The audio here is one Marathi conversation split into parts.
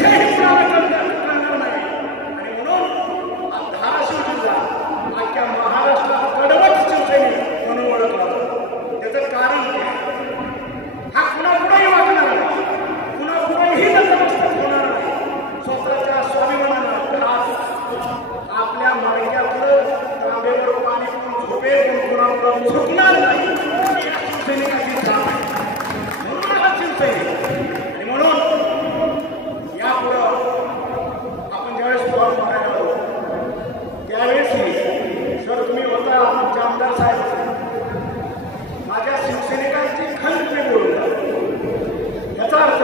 इथेही कुणाला करणार नाही. आणि म्हणून हा धाराशिव जिल्हा अख्ख्या महाराष्ट्रात कडवट शिवसैनिक म्हणून ओळखला जातो. त्याचं कारण काय? हा कुणापुढेही वागणार नाही, कुणापुढेही नतमस्तक होणार नाही. स्वतःच्या स्वाभिमानानं आपल्या मार्गापुढं तांब्यावर पाणी पिऊन झोपेल, पण कुणापुढं झुकणार नाही. शिवसैनिकाची जाण आहे. म्हणून हा शिवसैनिक. आणि म्हणून यापुढं आपण ज्यावेळेस फॉर्म भरायला आलो त्यावेळेस सर तुम्ही होता आमचे आमदार साहेब, माझ्या शिवसैनिकांची खंत मी बोलला. याचा अर्थ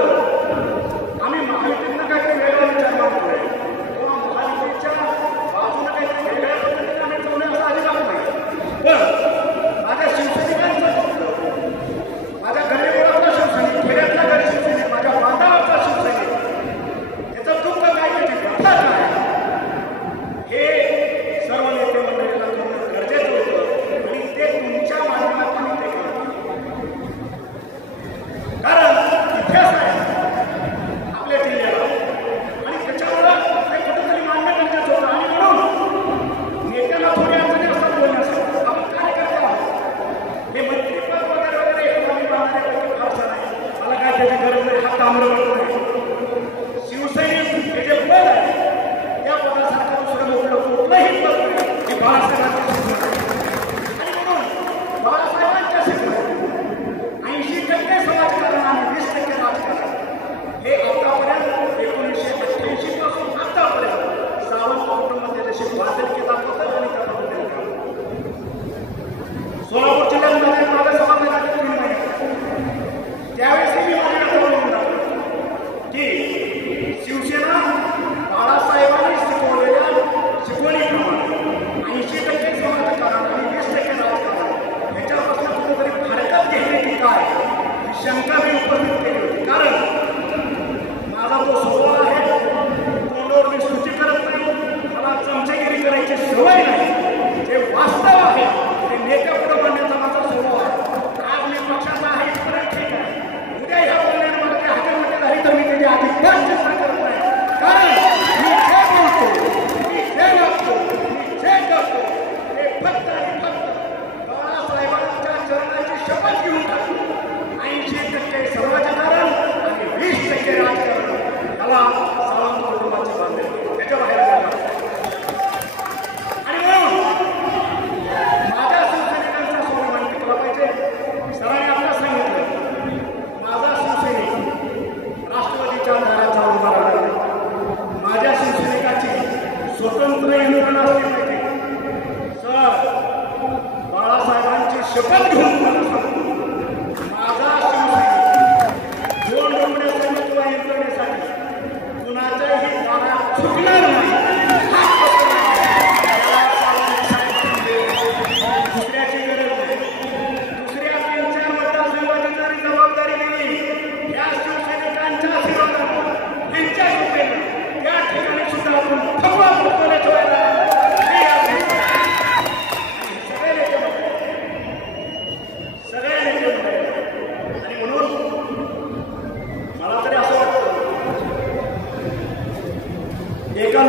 आम्ही महायुतीतनं काहीतरी वेगळा विचार मागतोय किंवा महायुतीच्या बाजूनं काहीतरी वेगळ्या पद्धतीने आम्ही ठेवणे असं अजिबात नाही. पण माझ्या शिवसैनिकांचा माझ्या गल्लीबोळातला शिवसैनिक, खेड्यातला गरीब शिवसैनिक, माझ्या बांधावरचा शिवसैनिक, याचं दुःख काय, त्याची व्यथा काय, हे सर्व नेते मंडळीला करणं गरजेचं होतं. आणि ते तुमच्या माध्यमातून ते करतात. कारण इतिहास आहे आपल्या जिल्ह्याला आणि त्याच्यामुळं ते कुठेतरी मान्य करण्याचं होतं. आणि म्हणून नेत्याला थोडी अडचणी असतात बोलण्यासाठी. आपण कार्यकर्ते आहोत. हे मंत्रिपद वगैरे वगैरे हे आम्ही पाहण्यापैकी फारसा नाही. मला काय त्याची गरज नाही. हा ताम्र करत नाही. शिवसैनिक हे जे पद आहे त्या पदासारखं दुसरं मोठं कुठलंही पद नाही. हे बाळासाहेबांचं शिकवण आहे. आणि म्हणून बाळासाहेबांच्या शिकवण 80% समाजकारण आणि 20% राजकारण हे आतापर्यंत 1988 पासून आतापर्यंत सावंत कुटुंबामध्ये जसे बांधिलकी दाखवतात आणि त्या पद्धतीने सोलापूर जिल्ह्यात माझ्या समाजात 3 महिने त्यावेळेस मी माझ्याकडे बोलून लागलो की शिवसेना बाळासाहेबांनी शिकवलेल्या शिकवणीप्रमाणे 80% समाजकारण आणि 20% राजकारण ह्याच्यापासून कुठेतरी फारकत घेतली की काय ही शंका मी उपस्थित केली होती. कारण माझा जो स्वभाव आहे तोंडावर मी स्तुती करत नाही, मला चमचेगिरी करायची सवय नाही. जे वास्तव आहे ते नेत्यापुढे मांडण्याचा माझा स्वभाव आहे. आज मी पक्षाचा आहे इथपर्यंत ठीक आहे. उद्या ह्या बोलण्याने मला काही हातामध्ये झाली तर मी त्याची अजिबात चिंता करत नाही. कारण मी जे बोलतो, मी जे वागतो, मी जे करतो ते फक्त आणि फक्त बाळासाहेबांच्या चरणाची शपथ घेऊन टाकतो. 80% समाजकारण आणि 20% राजकारण याला सावंत कुटुंबाचे बांधले त्याच्या बाहेर जाणार. आणि म्हणून माझ्या शिवसैनिकांचा स्वाभिमान टिकला पाहिजे. सरांनी आपल्याला सांगितलं माझा शिवसैनिक राष्ट्रवादीच्या घराचा उभा राहणार नाही. माझ्या शिवसैनिकाची स्वतंत्र यंत्रणा असली पाहिजे. सर बाळासाहेबांची शपथ घेऊन मला सांगतो माझा शिवसैनिक 2 डोंबण्यासाठी किंवा यंत्रणेसाठी कुणाच्याही दारात चुकणार नाही. दुसऱ्याची गरज नाही. दुसऱ्या 3-4 मतदारसंघाची जरी जबाबदारी दिली या शिवसैनिकांच्या आशीर्वादानं त्यांच्या कृपेनं त्या ठिकाणी सुद्धा आपण फगवा फुटवले ठेवायला सगळे नेते मंडळी. आणि म्हणून मला तरी असं वाटतं एका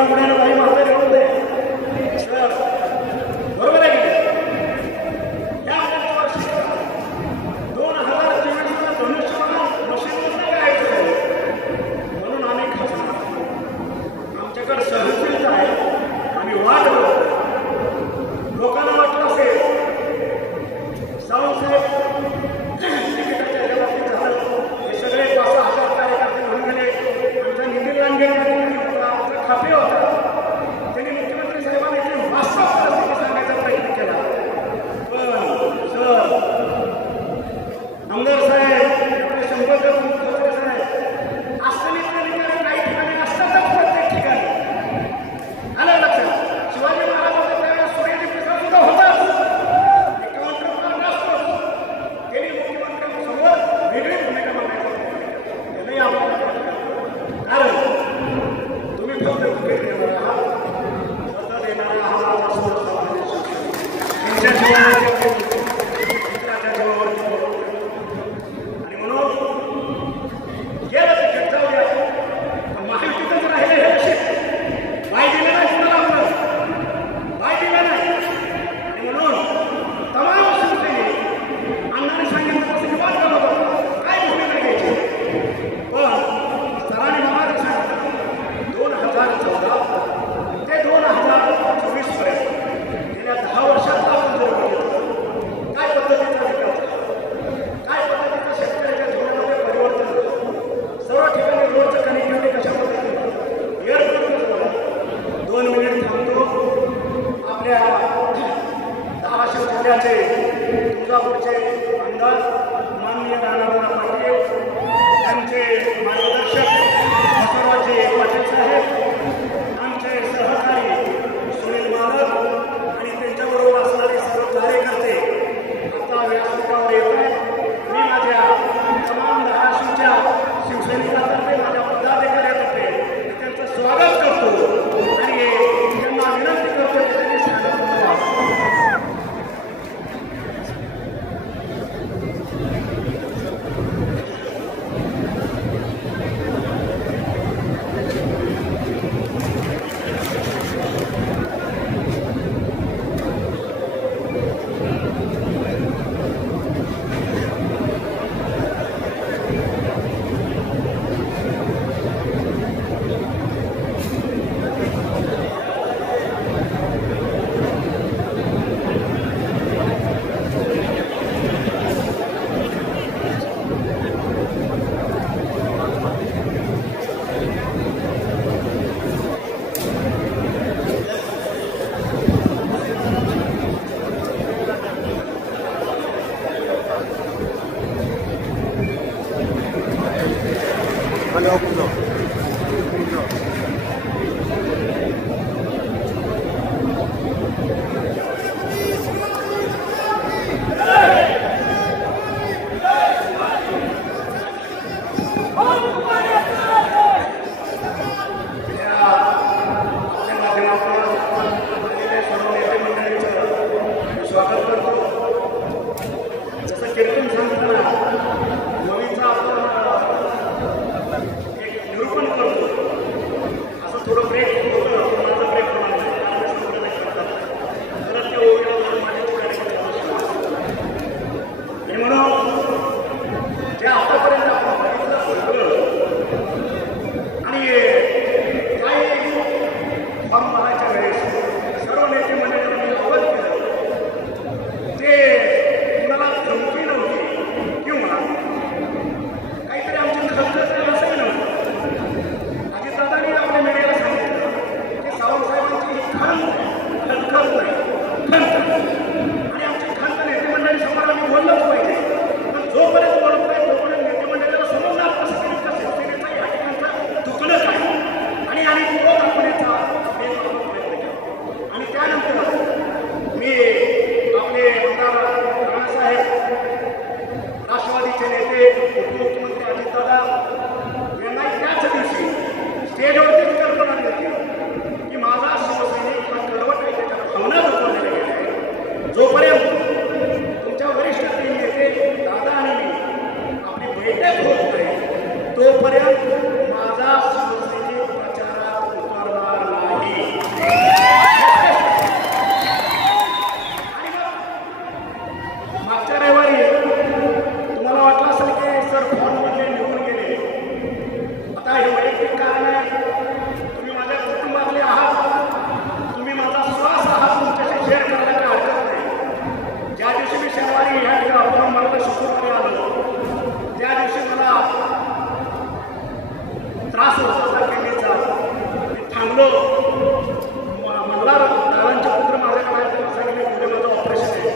मुलं मल्हार दादांचे पुत्र माझ्याकडे आहेत, त्यांना सांगितले उद्या माझं ऑपरेशन आहे.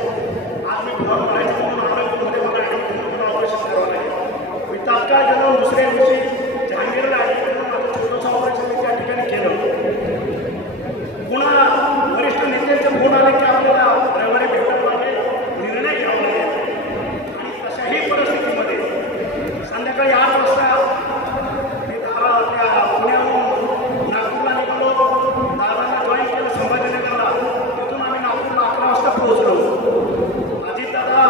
आज मी फॉर्म भरायचं म्हणून आरोग्यमध्ये मला ॲडमिट ऑपरेशन करावं लागेल. मी तात्काळ गेलो. दुसऱ्या दिवशी जहांगीरला ॲडमिट करून माझं छोटंसं ऑपरेशन मी त्या ठिकाणी केलं. पुन्हा वरिष्ठ नेत्यांचे फोन आले की आपल्याला रविवारी भेटावं लागेल, निर्णय घ्यावा लागेल. आणि तशाही परिस्थितीमध्ये संध्याकाळी 8 वाजता मी त्या पुण्याहून नागपूरला निघालो. दादांना जॉईन केलं संभाजीनगरला. तिथून आम्ही नागपूरला 11 वाजता पोहोचलो. अजितदादा,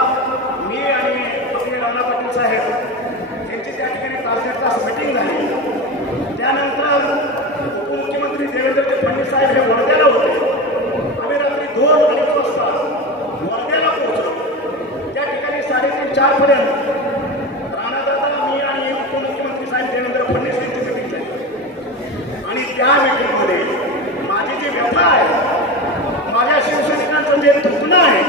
मी आणि आपले राणा पाटील साहेब यांची त्या ठिकाणी तास मीटिंग झाली. त्यानंतर उपमुख्यमंत्री देवेंद्र फडणवीस साहेब हे वर्ध्याला होते. आम्ही रात्री 2-2:30 वाजता वर्ध्याला पोहोचलो. त्या ठिकाणी 3:30-4 पर्यंत राणादादा, मी आणि उपमुख्यमंत्री साहेब देवेंद्र फडणवीस यांची मीटिंग झाली. आणि त्या मीटिंगमध्ये माझी जी व्यथा आहे, माझ्या शिवसैनिकांचं जे दुखणं आहे,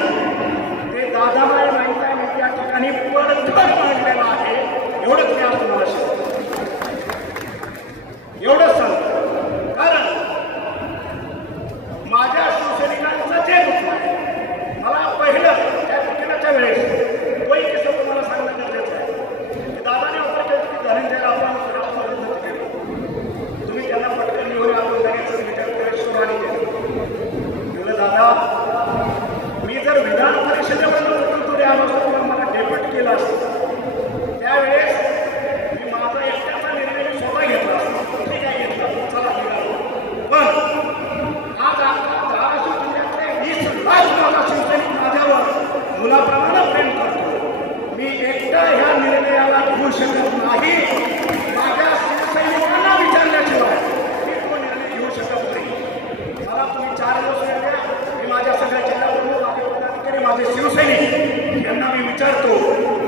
ते दादाला माहीत आहे. मी त्या ठिकाणी पडखड मांडलेलं आहे. एवढंच मी आज तुम्हाला सांगतो, एवढंच सांगतो. कारण माझ्या शिवसैनिकांचं जे दुःख आहे, मला पहिलं त्या तिकिटाच्या वेळेस तो एक किस्सा तुम्हाला सांगणं गरजेचं आहे. की दादाने ऑफर केलं की धनंजयला आपण रद्द केलं. तुम्ही त्यांना पटकन निवडून आपण जाण्याचं विचार सुरुवात केली. म्हटलं दादा, मी जर विधान परिषदेवर तुझे आलो असतो किंवा मला डेप्युट केलं असतं, त्यावेळेस मी माझा एकट्याचा निर्णय मी स्वतः घेतला असतो. ठीक आहे, घेतला, चला निघालो. पण आज धाराशिव जिल्ह्यातले 20 लाख माझा शिवसैनिक माझ्यावर मुलाप्रमाणे प्रेम करतो. मी एकटा ह्या निर्णयाला घेऊ शकत नाही. माझ्या शिवसैनिकांना विचारल्याशिवाय मी तो निर्णय घेऊ शकत नाही. मला तुम्ही 4 दिवस वेळ द्या. मी माझ्या सगळ्या जिल्हा प्रमुख, माझे पदाधिकारी, माझे शिवसैनिक यांना मी विचारतो,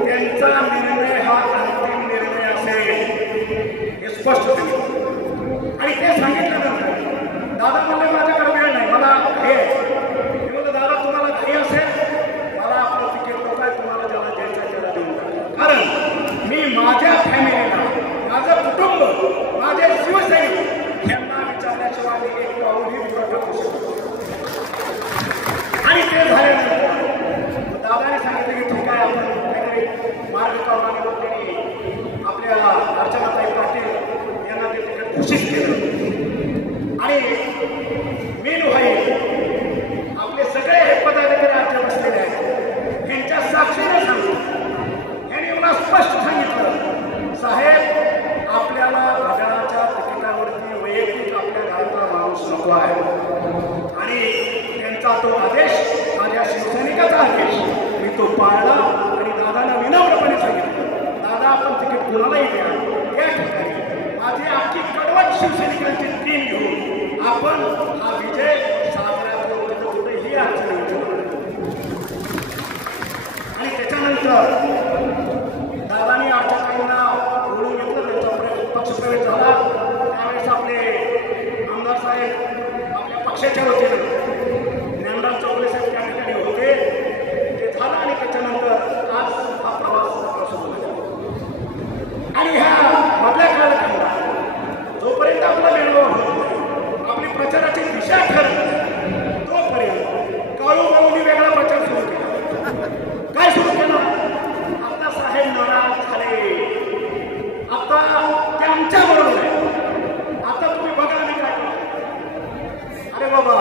त्यांचा निर्णय हा अंतिम निर्णय असेल हे स्पष्ट सांगितलं. आणि ते सांगितल्यानंतर दादा म्हणले माझ्याकडे वेळ नाही, मला हे मी म्हणलं दादा तुम्हाला घाई असेल, मला आपलं तिकीट नको आहे, तुम्हाला ज्याला द्यायचं त्याला देऊन टाका. कारण मी माझ्या फॅमिलीला, माझं कुटुंब, माझे शिवसैनिक यांना विचारल्याशिवाय मी एक पाऊलही पुढे टाकू शकतो. आणि ते झाल्यानंतर दादाने सांगितलं की ठीक आहे, आपण काहीतरी मार्ग काढून त्यांनी आपल्या अर्चनाताई पाटील यांना ते तिकीट घोषित केलं. आणि मीनवाईल आपले सगळे हे पदाधिकारी राज्य बसलेले आहेत, यांच्या साक्षीने सांगतो. यांनी मला स्पष्ट सांगितलं, साहेब आपल्याला घड्याळाच्या तिकिटावरती वैयक्तिक आपल्या घरातला माणूस नको आहे. आणि त्यांचा तो आदेश, माझ्या शिवसैनिकाचा आदेश, मी तो पाळला. आणि दादाला विनम्रपणे सांगितलं, दादा आपण तिकीट कुणालाही द्या. या ठिकाणी माझी अख्खी कडवट शिवसैनिकांची टीम घेऊन आपण हा विजय साजरा करू, कुठेही अडचण येऊ. आणि त्याच्यानंतर दादानी अर्चनाताईंना बोलून घेतलं. त्यांचा पक्षप्रवेश झाला. त्यावेळेस आपले आमदार साहेब आपल्या पक्षाच्या वतीनं ज्ञानराज चौगुले साहेब त्या ठिकाणी होते. ते झालं. आणि त्याच्यानंतर आज हा प्रवास सुरू झाला. आणि ह्या मधल्या कालखंडात जोपर्यंत आपला मेळावा होत नाही, आपली प्रचाराची दिशा ठरत नाही, तोपर्यंत काळूबाऊंनी वेगळा प्रचार सुरू केला. काय सुरू केला? आता साहेब नाराज झाले, आता ते आमच्या बरोबर आहे, आता तुम्ही बघा आम्ही काय करतो. अरे बाबा,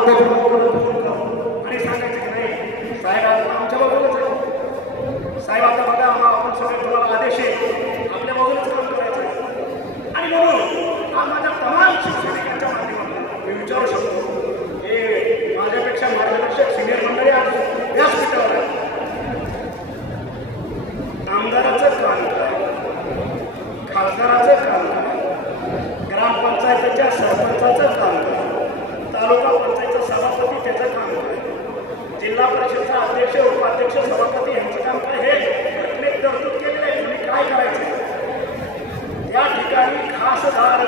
आरोग्य आणि सांगायचं की नाही साहेब आता आमच्या बाजूलाच आहे साहेब आता बघा आपण सगळे तुम्हाला आदेश आहे आपल्या बाजूलाच काम करायचं आहे आणि म्हणून आज माझ्या तमाम शिवसैनिकांच्या माध्यमातून मी विचारू शकतो हे माझ्यापेक्षा मार्गदर्शक सिनियर मंडळी आज व्यासपीठावर आहे आमदाराचं काम काय खासदाराचं काम काय ग्रामपंचायतीच्या सरपंचाचं काम काय तालुका पंचायतचा सभापती त्याचं काम काय जिल्हा परिषदचा अध्यक्ष उपाध्यक्ष सभापती यांचं काम काय हे घटनेत तरतूद केलेलं आहे तुम्ही काय करायचं या ठिकाणी खासदार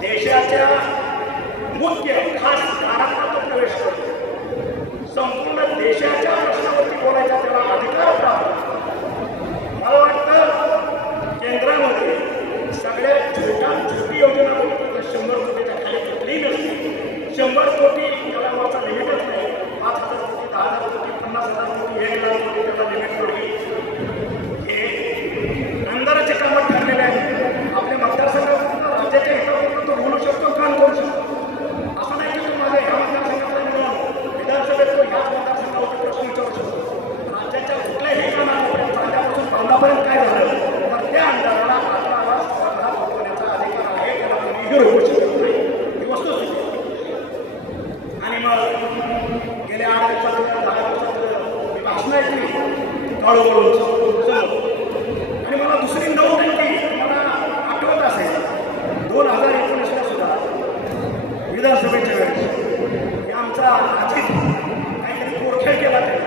देशाच्या मुख्य खासदारांना तो प्रवेश करतो संपूर्ण देशाच्या प्रश्नावरती बोलायचा त्याला अधिकार प्राप्त मला वाटतं केंद्रामध्ये सगळ्यात छोटी योजना बघितली तर 100 कोटीच्या खाली कुठलीही नसते 100 कोटी त्याला माझा लिमिटच नाही 5,000 कोटी 10,000 कोटी 50,000 कोटी 1,00,000 कोटी त्याला लिमिट पडली हे आमदाराचे कामं ठरलेले आहेत आपल्या मतदारसंघात राज्याच्या हितावर तो बोलू शकतो काम करू शकतो असं नाही की तो माझ्या ह्या मतदारसंघातला मिळून विधानसभेत तो ह्याच मतदारसंघावरती प्रश्न विचारू शकतो राज्याच्या कुठल्याही कामापर्यंत चांगल्यापासून पावलापर्यंत काय झालं तर त्या आमदाराला आपला आवाज स्पर्धा बघण्याचा अधिकार आहे त्याला कोणीही रोखू शकत नाही ही वस्तुस्थिती आणि मग गेल्या 8 दिवसात 10 दिवसात मी भाषण ऐकली काळूवळून आणि मला दुसरी नोट ऐकली मला आठवत असेल 2019ला सुद्धा विधानसभेच्या वेळेस हे आमचा अजित काहीतरी पोरखेळ केला त्याने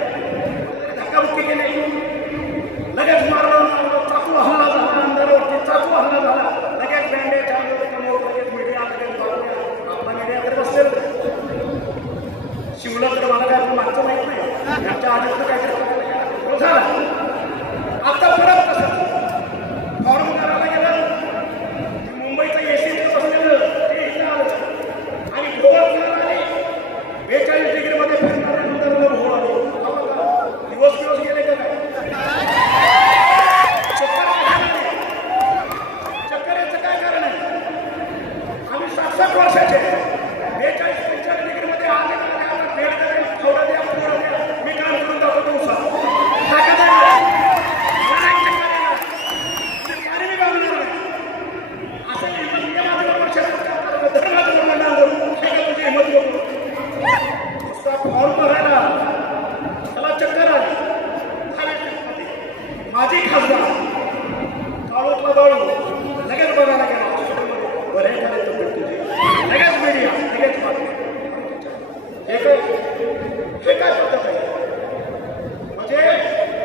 धक्काबुक्की केली लगेच मारलं चाकू हल्ला झाला आमदारावरती चाकू हल्ला झाला लगेच बँडेज लगेच मीडिया लगेच बातम्या आपला मीडिया तर बसलेलं शिवलं तर मला काय मागचं माहित नाही आमच्या आजीचं काय झालं आता परत कसं फॉर्म करायला गेलं मुंबईचं एसी बसलेलं ते इथं आलं आणि गोवा पुण्याला आली 42 डिग्रीमध्ये फिरणाऱ्या नंतर होळ आली दिवस गेले का काय चक्कर याचं काय कारण आहे आम्ही 60 वर्षाचे 42-45 डिग्रीमध्ये आले भेट द्या थोडं द्या पुढं द्या मी काम करून जातो दिवसात फॉर्म भरायला त्याला चक्कर आली माझी खासदार काळोखला बाळू लगेच बघायला गेला हॉस्पिटलमध्ये बरे झाले तब्येत तुझी लगेच मीडिया लगेच हे काय पद्धत आहे म्हणजे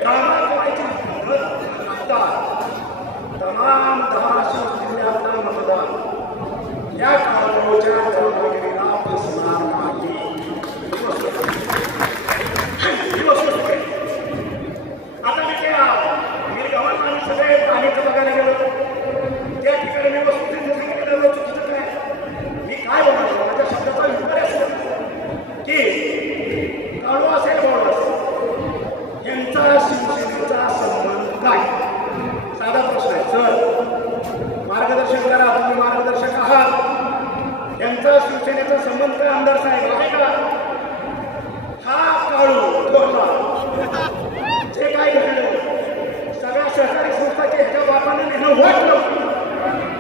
ड्रामा करायची आता तमाम 10 जिल्ह्यातला मतदार या काळोच्या कामगिरीला फसणार नाही आता मी त्या मीरगावात आम्ही सगळे प्राणीचं बघायला गेलो त्या ठिकाणी मी वस्तुस्थिती सांगितलं चुकीचं काय मी काय बोलतो माझ्या शब्दाचा विचार असतो की काळू असेल बोल असेल यांचा शिवसेनेचा संबंध काय साधा प्रश्न आहे सर मार्गदर्शन करा तुम्ही मार्गदर्शक आहात यांचा शिवसेनेचा संबंध काय आमदार साहेब आहे का हा काळू थोरला जे काय घडलं सगळ्या सहकारी संस्थाचे ह्याच्या बापाने नेणं वाटलं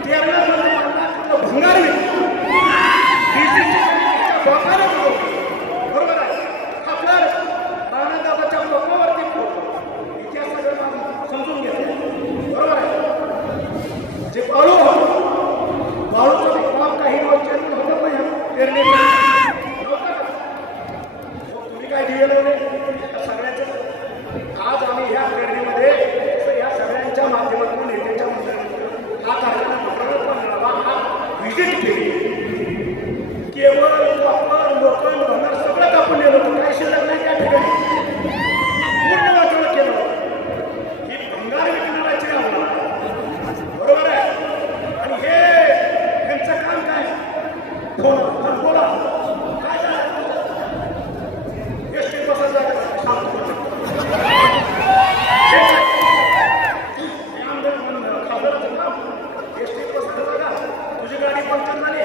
13 भंगार बापाने बरोबर आहे आपल्या राणादादाच्या बापावरती इतिहास सगळं समजून घेतलं बरोबर आहे जे काळू बाळूचं ते बाप काही वर्षांनी होतं नाही पेरणी काय दिलेलं सगळ्यांचं आज आम्ही ह्या पेरणीमध्ये या सगळ्यांच्या माध्यमातून नेत्यांच्या माध्यमातून हा कारखाना मंत्रालयात मिळावा हा व्हिजिट केली केवळ वापर लोकल भंगार सगळं कापून नेलं होतं काही शिल्लक नाही त्या ठिकाणी पूर्ण वाटोळं केलं ही भंगार विकणाराची आम्हाला बरोबर आहे आणि हे यांचं काम काय फोन बोला काय झालं तुझी गाडी पंक्चर झाली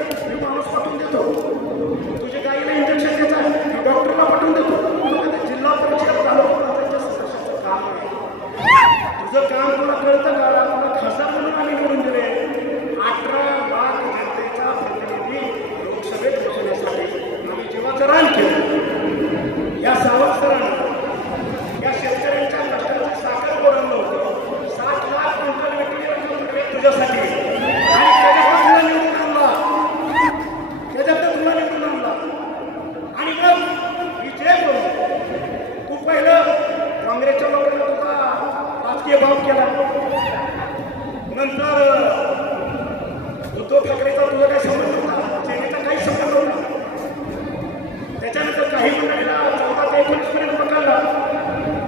तुझ्यासाठी आणि त्याच्यात तुला निवडून आणला आणि मग विजय करू तू पहिलं काँग्रेसच्या लोकांना तुझा राजकीय भाव केला नंतर उद्धव ठाकरेचा तुझा काही संबंध होता सेनेचा काही संबंध होता त्याच्यानंतर काही मंडळीला 14 ते 19 पर्यंत पकडला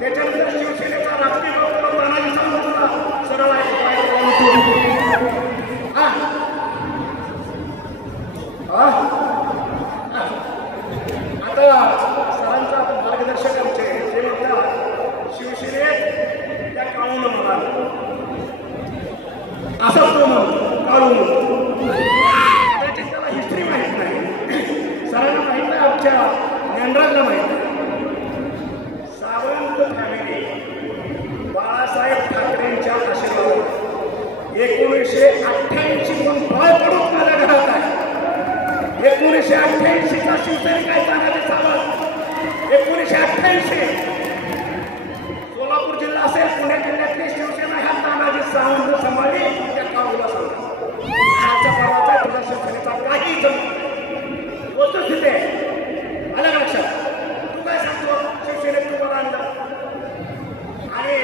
त्याच्यानंतर शिवसेनेचा राजकीय भाव तानाजी सांगत होता सरळ आहे आता सरांचा मार्गदर्शक आमचे ते म्हणतात शिवसेनेत त्या काळून मला असा तो म्हणतो काळून त्याची त्याला हिस्ट्री माहीत नाही सरांना माहीत नाही आमच्या ज्ञानराजला माहीत नाही सावंत फॅमिली बाळासाहेब ठाकरेंच्या आशीर्वादात 1988 पण पाय पडून माझ्या घरात आहे 1988चा शिवसैनिक आहे तानाजी सावंत 1988 सोलापूर जिल्हा असेल पुणे जिल्ह्यातली शिवसेना ह्या तानाजी सावंत सांभाळली त्या काळूला सांगतो आजच्या पर्वाचा तुझ्या शिवसेनेचा काही जम वस्तुस्थिती आहे आलं लक्षात तू काय सांगतो शिवसेनेत तुम्हाला आणलं आणि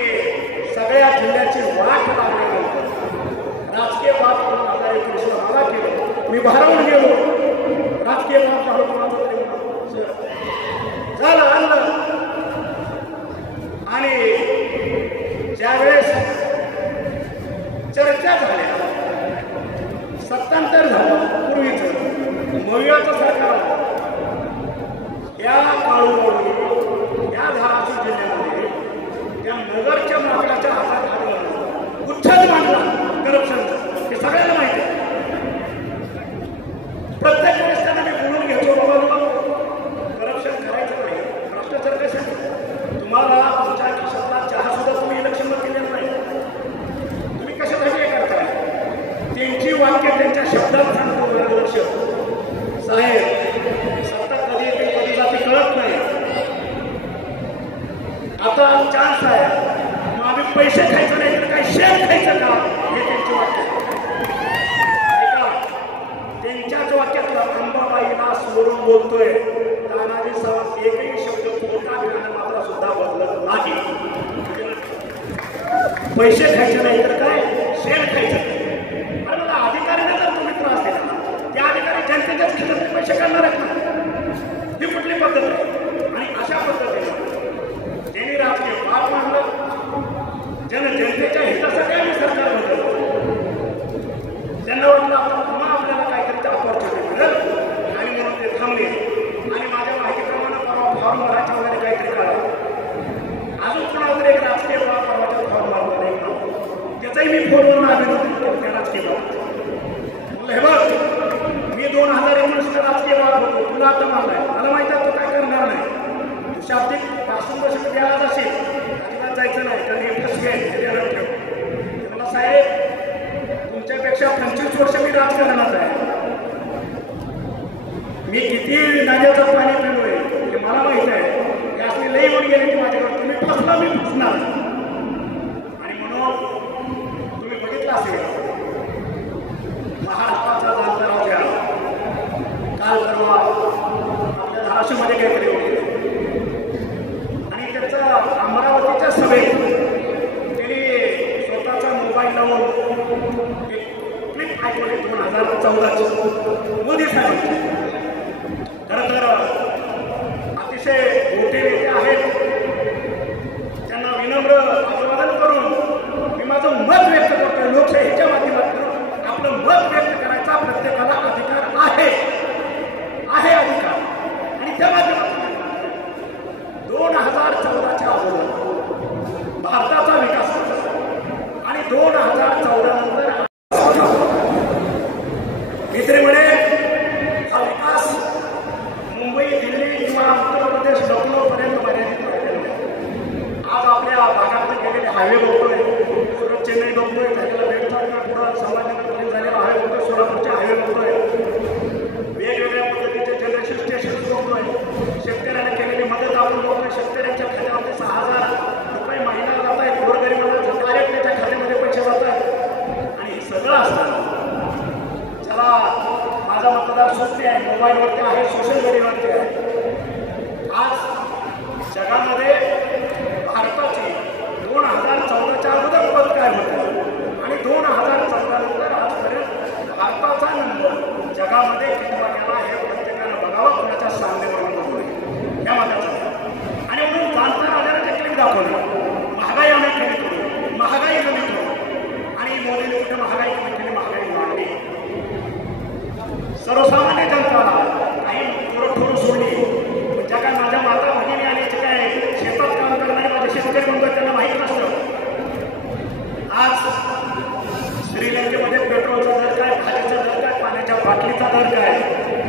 सगळ्या जिल्ह्याची वाट लागल्यानंतर राजकीय बाब 2019 मला केलं मी भारावून गेलो राजकीय बाब झालो कोणाचं तरी झालं आणलं आणि ज्यावेळेस चर्चा झाल्या सत्तांतर झालं पूर्वीचं मवियाचं सरकार या काळूबाळू या धाराशिव जिल्ह्यामध्ये त्या नगरच्या मागल्याच्या हातात घालून गुच्छच मांडला करप्शनचा हे सगळ्यांना माहिती आहे प्रत्येक वेळेस त्यांना मी बोलून घेतो बाबा करप्शन करायचं नाही भ्रष्टाचार कशासाठी तुम्हाला तुमच्या खिशातला चहा सुद्धा तुम्ही इलेक्शनला केलेला नाही तुम्ही कशासाठी हे करताय त्यांची वाक्य त्यांच्या शब्दात सांगतो मार्गदर्शक साहेब सत्ता कधी येते कधी जाते कळत नाही आता चान्स आहे मग आम्ही पैसे खायचं नाही तर काही शेअर खायचं का हे त्यांची वाक्य ऐका त्यांच्याच वाक्यातला अंबाबाईला सोडून बोलतोय तानाजी सावंत एकही शब्द खोटा मात्र सुद्धा बदलत नाही पैसे खायचे नाही तर काय शेअर खायचं आणि मला अधिकाऱ्यांना जर तुम्ही त्रास दिला त्या अधिकारी जनतेच्याच खिशातून पैसे काढणार आहेत ना ही कुठली पद्धत आहे आणि अशा पद्धतीने त्यांनी राजकीय बाब मांडलं जनतेच्या हितासाठी आम्ही सरकार बदललं त्यांना वाटलं आपण पुन्हा आपल्याला काहीतरी अपॉर्च्युनिटी मिळेल आणि म्हणून ते थांबले आणि माझ्या माहितीप्रमाणे परवा फॉर्म भरायच्या वगैरे काहीतरी काढा अजून पुन्हा जर एक राजकीय बाब परवाच्या फॉर्म भरला नाही त्याचाही मी फोनवरून अभिनंदन केलं त्या राजकीय बाब हे बघ मी 2019 राजकीय बाब होतो तुला आता मानलाय मला माहिती आहे तू काय करणार नाही तू शाब्दिक भाषण बसून द्यायला जाशील अजिबात जायचं नाही कारण हे फसवे ठेव मला साहेब तुमच्यापेक्षा 25 वर्ष मी राजकारणात आहे मी किती नद्याचं पाणी पिलोय हे मला माहित आहे त्यासनी लई होऊन गेले की माझ्याकडे तुम्ही फसला मी फसणार आणि म्हणून तुम्ही बघितलं असेल महाराष्ट्राचा जाणता राजा काल परवा आपल्या धाराशिवमध्ये काहीतरी होते आणि त्याचा अमरावतीच्या सभेत त्यांनी स्वतःचा मोबाईल लावून एक क्लिप ऐकवली 2014 मोदी साहेब खरं तर अतिशय मोठे नेते आहेत त्यांना विनम्र अभिवादन करून मी माझं मत व्यक्त करतोय लोकशाहीच्या माध्यमातून आपलं मत व्यक्त करायचा प्रत्येकाला अधिकार आहे अधिकार आणि त्या माध्यमातून 2014च्या अगोदर भारताचा विकास आणि 2014 नंतर मित्र म्हणे हा विकास मुंबई दिल्ली किंवा उत्तर प्रदेश लखनौ पर्यंत मर्यादित राहिलेला नाही आज आपल्या भागात गेलेले हायवे बघतोय सुरत चेन्नई बघतोय झालेला बेडफाटला पुढं संभाजीनगरपर्यंत झालेला हायवे बघतोय सोलापूरचे हायवे बघतोय वेगवेगळ्या पद्धतीचे जनरेशन स्टेशन बघतोय शेतकऱ्यांना केलेली मदत आपण बघतोय शेतकऱ्यांच्या खात्यामध्ये 6,000 रुपये महिना जात आहेत गोरगरिबांना डायरेक्ट त्याच्या खात्यामध्ये पैसे जात आहेत आणि हे सगळं असताना ज्याला माझा मतदार सुचते आहे, मोबाईलवरती आहे, सोशल मीडियावरती आहे, आज जगामध्ये भारताची 2014च्या अगोदर पद काय होतं आणि 2014 नंतर आजपर्यंत भारताचा नंबर जगामध्ये कितवा गेला हे प्रत्येकानं बघावं, कुणाच्या सामनेवर बघून या मताचा. आणि म्हणून जाणता राजाने टेक्निक दाखवली, महागाई आम्ही कमी करू, महागाई कमी करू. आणि मोदीने कुठे महागाई कमी केली? महागाई वाढली. सर्वसामान्य जनताला काही ठोर सोडली. ज्या काय माझ्या माता भगिनी आणि जे काय शेतात काम करणारे माझे शेतकरी म्हणतात त्यांना माहीत नसतं. आज श्रीलंकेमध्ये पेट्रोलचा दर काय, भाजीचा दर काय, पाण्याच्या बाटलीचा दर काय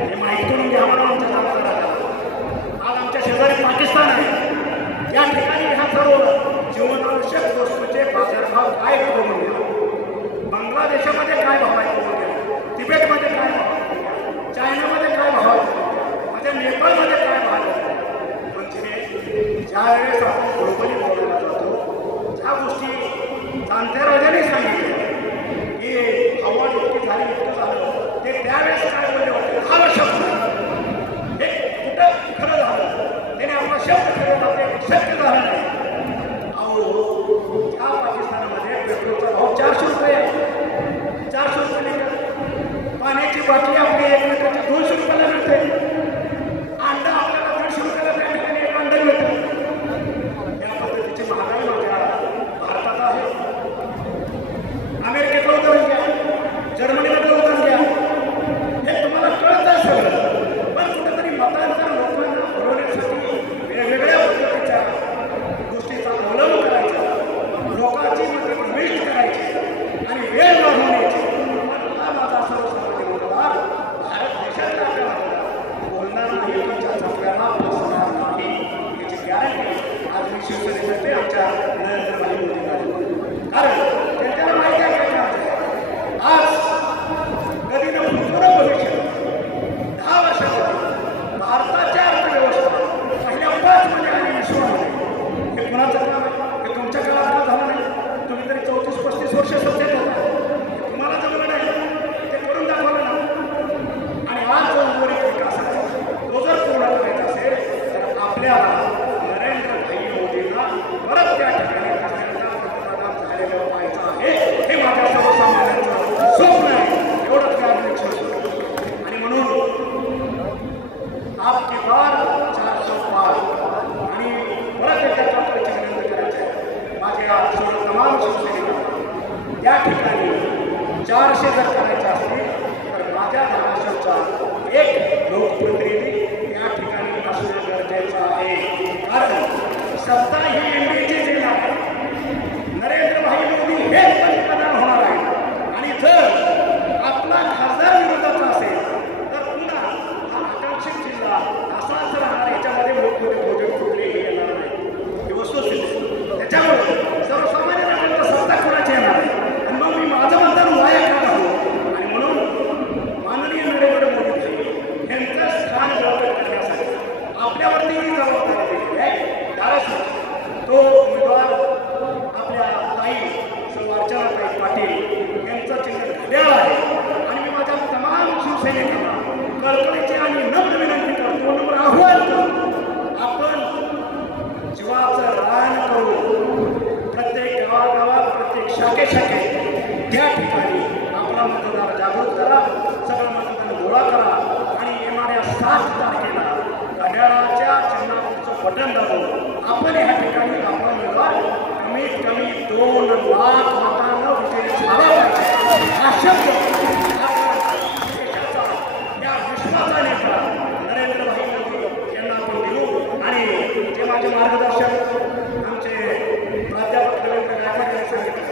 हे माहीत करून घ्या म्हणून आमच्या सरकारला. आज आमच्या शेजारी पाकिस्तान आहे, या ठिकाणी ह्या सर्व जीवनावश्यक वस्तूचे बाजारभाव काय बघून घ्या. बांगलादेशामध्ये काय भाव आहे बघून घ्या, तिबेटमध्ये काय भाव आहे, चायनामध्ये काय भाव आहे, म्हणजे नेपाळमध्ये काय भाव आहे. म्हणजे ज्यावेळेस आपण ग्लोबली बोलायला जातो, ज्या गोष्टी जाणत्या राजाने सांगितल्या की हवा इतकी झाली, इतकं झालं, ते त्यावेळेस काय बोलले होते? हा शब्द हे कुठं खरं झालं, त्याने आपला शब्द खरं झाले, शक्य झालं नाही. अहो, त्या पाकिस्तानामध्ये पेट्रोलचा भाव 400 रुपये आहे, 400 रुपये लिटर. पाण्याची बाटली आपली 1 लिटरची 200 रुपयाला मिळते. अंडा आपल्याला 150 रुपयाला त्या ठिकाणी एक अंडा मिळतं. या पद्धतीची महागाई माझ्या भारतात आहे. अमेरिकेतलं उदाहरण घ्या, जर्मनीमधलं उदाहरण घ्या, हे तुम्हाला कळत आहे सगळं. पण कुठेतरी मतांचा लोकांना पुरवण्यासाठी वेगवेगळ्या पद्धतीच्या गोष्टीचा अवलंब करायचा, लोकांची मतं वेळ करायची आणि वेळ वाढवण्याची. पण हा माझा सर्वसामान्य मतदार भारत देशातला आपल्या मतदार बोलणार नाही, तुमच्या चपल्याला बसणार नाही याची गॅरंटी आज मी शिवसेनेसाठी आमच्या नरेंद्र भाई मोदींना देतो. कारण त्यांच्याला माहिती आहे काय आज कधी न भूतपूर्व भविष्यात 10 वर्षामध्ये भारताच्या अर्थव्यवस्था पहिल्या 5 महिन्या आणि विश्वामध्ये हे कुणाचं काम आहे? हे तुमच्या काळात का झालं नाही? तुम्ही तरी 34-35 वर्ष सत्तेत होता, तुम्हाला जमलं नाही, ते करून दाखवलं ना. आणि आज जो उर्वरित विकास आहे तो जर पूर्ण करायचा असेल तर आपल्याला नरेंद्र भाई मोदींना परत त्या ठिकाणी पंतप्रधान झालेलं व्हायचं आहे. हे माझ्या सर्वसामान्यांचं स्वप्न आहे. एवढंच मी आज निश्चित. आणि म्हणून आपकी बार 400 पार. आणि परत एकदा आपल्याची विनंती करायची आहे माझ्या सर्व तमाम शिवसैनिकांना, या ठिकाणी 400 जर करायचे असतील तर माझ्या धाराशिवचा एक लोकप्रतिनिधी या ठिकाणी असणं गरजेचं आहे. कारण सत्ता ही एनडीएची जेल आहे. नरेंद्र भाई मोदी हे पंतप्रधान होणार आहे. आणि जर आपला खासदार विरोधाचा असेल तर पुन्हा हा आकांक्षित जिल्हा असाच राहणार. याच्यामध्ये मोठमोठे प्रोजेक्ट कुठलेही येणार नाही, ही वस्तुस्थिती. त्याच्यामुळे सर्वसामान्य नागरिकांना सत्ता कोणाची येणार आहे. आणि मग मी माझं मतदान वाया का राहू. आणि म्हणून माननीय नरेंद्र मोदी यांचं स्थान बळकट करण्यासाठी आपल्यावरती ही जबाबदारी दिली आहे. धाराशिव तो उमेदवार आपल्या ताई अर्चनाताई पाटील यांचं चिन्ह घड्याळ आहे. आणि मी माझ्या तमाम शिवसैनिकांना कळकळीची आणि नम्र विनंती करतो, नम्र आव्हान करतो, आपण जीवाचं रान करू. प्रत्येक गावागावात, प्रत्येक शाखेशाखे त्या ठिकाणी आपला मतदार जागृत करा, सगळं मतदान गोळा करा. आणि येणाऱ्या 7 तारखेला घड्याळाच्या चिन्हावरचं बटन दाबून आपण या ठिकाणी आपला उमेदवार कमीत कमी 2 लाख मतांना विजयी झाला पाहिजे. हा शब्द देशाचा या विश्वाचा नेता नरेंद्र भाई मोदी यांना आपण देऊ. आणि जे माझे मार्गदर्शक आमचे प्राध्यापक रवींद्र गायकवाड यांनी सांगितलं,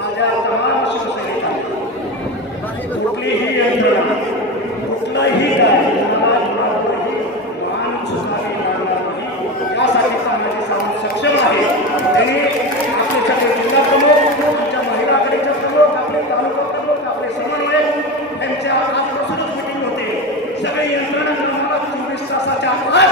माझ्या तमाम शिवसैनिकांना कुठलीही यंत्रणा, कुठलंही काय कुणालाही मान चुकावी लागणार नाही यासाठीचा माझी समाज सक्षम आहे. त्यांनी आपले सगळे जिल्हा प्रमुख, आमच्या महिला आघाडीच्या प्रमुख, आपले तालुका प्रमुख, आपले समन्वयक यांच्या आजपासूनच मिटिंग होते. सगळे यंत्रणा मला 24 तासाच्या आत